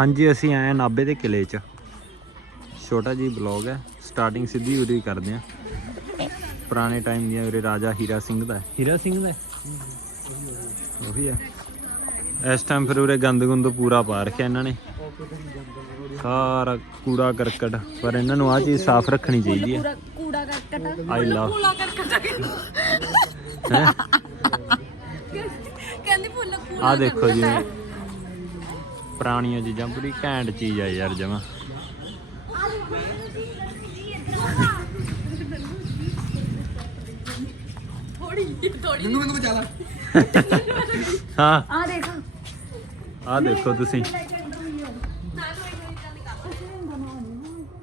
ਹਾਂਜੀ ਅਸੀਂ ਆਏ ਹਾਂ ਨਾਭੇ ਦੇ ਕਿਲੇ 'ਚ। ਛੋਟਾ ਜੀ ਬਲੌਗ ਹੈ। ਸਟਾਰਟਿੰਗ ਸਿੱਧੀ ਉਰੇ ਕਰਦੇ ਆ ਪੁਰਾਣੇ ਟਾਈਮ ਦੀਆਂ ਉਰੇ ਰਾਜਾ ਹੀਰਾ ਸਿੰਘ ਦਾ ਹੈ। ਹੀਰਾ ਸਿੰਘ ਦਾ ਹੈ? ਉਹੀ ਹੈ। ਇਸ ਟਾਈਮ ਫਿਰ ਉਰੇ ਗੰਦ ਗੁੰਦ ਪੂਰਾ ਪਾ ਰੱਖਿਆ ਇਹਨਾਂ ਨੇ। ਸਾਰਾ ਕੂੜਾ ਕਰਕਟ। ਪਰ ਇਹਨਾਂ ਨੂੰ ਆ ਚੀਜ਼ ਸਾਫ਼ ਰੱਖਣੀ ਚਾਹੀਦੀ ਹੈ। ਪੂਰਾ ਕੂੜਾ ਕਰਕਟ ਆਈ ਲਵ ਕੂੜਾ ਕਰਕਟ ਹੈ? ਕਹਿੰਦੀ ਫੁੱਲ ਕੂੜਾ ਆ ਦੇਖੋ ਜੀ। ਪੁਰਾਣੀਆਂ ਚੀਜ਼ਾਂ ਪੂਰੀ ਘੈਂਟ ਚੀਜ਼ ਆ ਯਾਰ ਜਮਾ। ਥੋੜੀ ਥੋੜੀ ਮੈਨੂੰ ਮੈਨੂੰ ਬਚਾ ਲਾ। ਹਾਂ। ਆ ਦੇਖ। ਆ ਦੇਖੋ ਤੁਸੀਂ।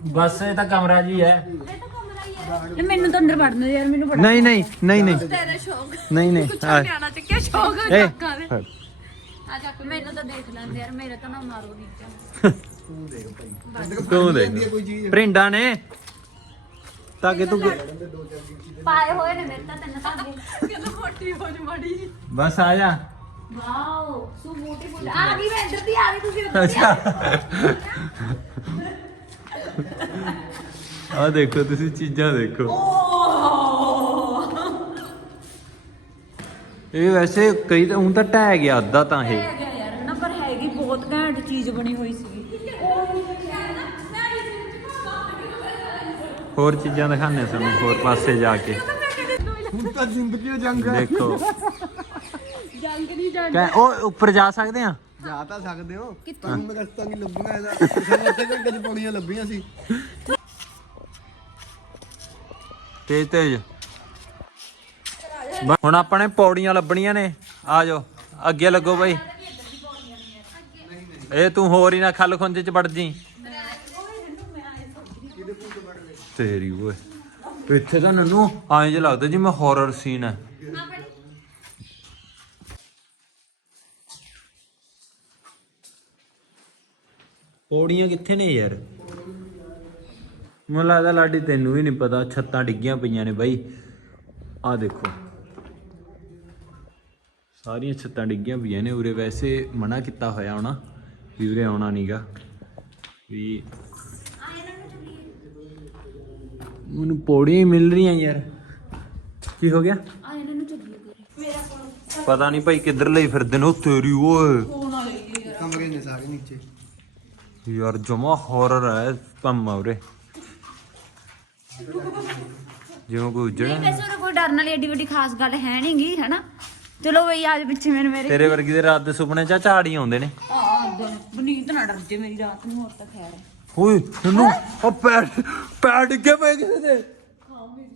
ਬਸ ਇਹ ਤਾਂ ਕਮਰਾ ਜੀ ਹੈ। ਮੈਨੂੰ ਤਾਂ ਅੰਦਰ ਵੜਨ ਦੇ ਯਾਰ ਮੈਨੂੰ ਬੜਾ ਨਹੀਂ ਨਹੀਂ ਨਹੀਂ ਨਹੀਂ। ਤੇਰਾ ਸ਼ੌਕ। ਨਹੀਂ ਨਹੀਂ ਆ- ਨਿਆਣਾ ਚੱਕਿਆ ਸ਼ੌਕ ਆ ਚੱਕਾਂ ਦੇ। ਮੈਨੂੰ ਤਾਂ ਦੇਖ ਲੈਂਦੇ ਯਾਰ ਮੇਰੇ ਤਾਂ ਨਾ ਮਾਰੋ ਨੀਚਾ। ਤੂੰ ਦੇਖ ਕੋਈ ਚੀਜ਼ ਪ੍ਰਿੰਡਾ ਨੇ। ਤਾਂ ਕਿ ਤੂੰ ਪਾਏ ਹੋਏ ਨੇ ਮੇਰੇ ਤਾਂ ਤਿੰਨ ਧਾਗੇ ਕਹਿੰਦਾ ਮੋਟੀ ਹੋ ਜਾ ਮਾੜੀ ਜੀ। ਬਸ ਆ ਜਾ। ਵਾਓ ਸੂ ਬਿਊਟੀਫੁਲ ਆ ਗਈ ਮੈਂ ਇੱਧਰ ਦੀ ਆ ਗਈ ਤੁਸੀਂ ਉੱਧਰ ਦੀ। ਅੱਛਾ। ਆ ਆ ਦੇਖੋ ਤੁਸੀਂ ਚੀਜ਼ਾਂ ਦੇਖੋ। ਇਹ ਵੈਸੇ ਕਈ ਤਾਂ ਹੁਣ ਤਾਂ ਟਹਿ ਗਿਆ ਅੱਧਾ ਤਾਂ ਇਹ। ਗਿਆ ਯਾਰ ਨਾ ਪਰ ਹੈਗੀ ਬਹੁਤ ਘੈਂਟ ਚੀਜ਼ ਬਣੀ ਹੋਈ ਸੀਗੀ। ਹੋਰ ਚੀਜ਼ਾਂ ਦਿਖਾਣੇ ਸਾਨੂੰ ਹੋਰ ਪਾਸੇ ਜਾ ਕੇ। ਹੁਣ ਤਾਂ ਜ਼ਿੰਦਗੀ ਦਾ ਜੰਗ ਹੈ। ਦੇਖੋ। ਜੰਗ ਨਹੀਂ ਜਾਣੀ। ਉਹ ਉੱਪਰ ਜਾ ਸਕਦੇ ਆ ਜਾ ਤਾਂ ਸਕਦੇ ਹੋ। ਤੁਹਾਨੂੰ ਮੈਂ ਰਸਤਾ ਨਹੀਂ ਲੱਭਣਾ ਇਹਦਾ। ਸਾਨੂੰ ਅੱਧੇ ਘੰਟੇ ਚ ਪੌੜੀਆਂ ਲੱਭੀਆਂ ਸੀ। ਤੇਜ ਤੇਜ। ਬ- ਹੁਣ ਆਪਾਂ ਨੇ ਪੌੜੀਆਂ ਲੱਭਣੀਆਂ ਨੇ। ਆ ਜਾਓ, ਅੱਗੇ ਲੱਗੋ ਬਾਈ। ਇਹ ਤੂੰ ਹੋਰ ਹੀ ਨਾ ਖੱਲ ਖੁੰਝ ਚ ਵੜ ਜੀ। ਤੇਰੀ ਓਏ, ਇੱਥੇ ਤਾਂ ਨਨੂ, ਐਂ ਜਿਹਾ ਲੱਗਦਾ ਜਿਵੇਂ ਹਾਰਰ ਸੀਨ ਹੈ ਪੌੜੀਆਂ ਕਿੱਥੇ ਨੇ ਯਾਰ? ਮੈਨੂੰ ਲੱਗਦਾ ਲਾਡੀ ਤੈਨੂੰ ਵੀ ਨਹੀਂ ਪਤਾ, ਛੱਤਾਂ ਡਿੱਗੀਆਂ ਪਈਆਂ ਨੇ ਬਾਈ। ਆ ਦੇਖੋ। ਸਾਰੀਆਂ ਛੱਤਾਂ ਡਿੱਗੀਆਂ ਪਈਆਂ ਨੇ ਉਰੇ ਵੈਸੇ ਮਨਾ ਕੀਤਾ ਹੋਇਆ ਹੋਣਾ ਵੀ ਉਰੇ ਆਉਣਾ ਨਹੀਂਗਾ ਵੀ ਮੈਨੂੰ ਪੌੜੀਆਂ ਹੀ ਮਿਲ ਰਹੀਆਂ ਯਾਰ। ਕੀ ਹੋ ਗਿਆ? ਪਤਾ ਨਹੀਂ ਭਾਈ ਕਿੱਧਰ ਲਈ ਫਿਰਦੇ ਨੇ ਉਹ ਤੇਰੀ ਓਏ। ਕਮਰੇ ਨੇ ਸਾਰੇ ਨੀਚੇ। ਯਾਰ ਜਮਾ ਹਾਰਰ ਹੈ ਕੰਮ ਆ ਉਰੇ। ਜਿਵੇਂ ਕੋਈ ਉਜੜਾ ਨਹੀਂ ਵੈਸੇ ਕੋਈ ਡਰਨ ਵਾਲੀ ਏਡੀ ਵੱਡੀ ਖਾਸ ਗੱਲ ਹੈ ਨਹੀਂਗੀ ਹੈਨਾ? ਚਲੋ ਬਈ ਆਜ ਪਿੱਛੇ ਮੇਰੇ ਮੇਰੇ ਤੇਰੇ ਵਰਗੀ ਦੇ ਰਾਤ ਦੇ ਸੁਪਨੇ ਚ ਝਾੜ ਹੀ ਆਉਂਦੇ ਨੇ। ਆ ਬਨੀਤ ਨਾ ਡਰ ਜੇ ਮੇਰੀ ਰਾਤ ਨੂੰ ਹੋਰ ਤਾਂ ਖੈਰ ਹੈ। ਓਏ ਨਨੂ ਉਹ ਪੈਰ ਪੈਰ ਡਿੱਗੇ ਪਏ ਕਿਸੇ ਦੇ।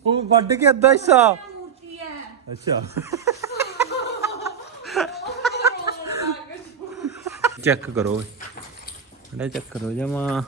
ਉਹ ਵੱਢ ਕੇ ਅੱਧਾ ਹਿੱਸਾ। ਮੂਰਤੀ ਹੈ ਅੱਛਾ ਚੈੱਕ ਕਰੋ ਇਹਨੇ ਚੈੱਕ ਕਰੋ ਜਮਾ।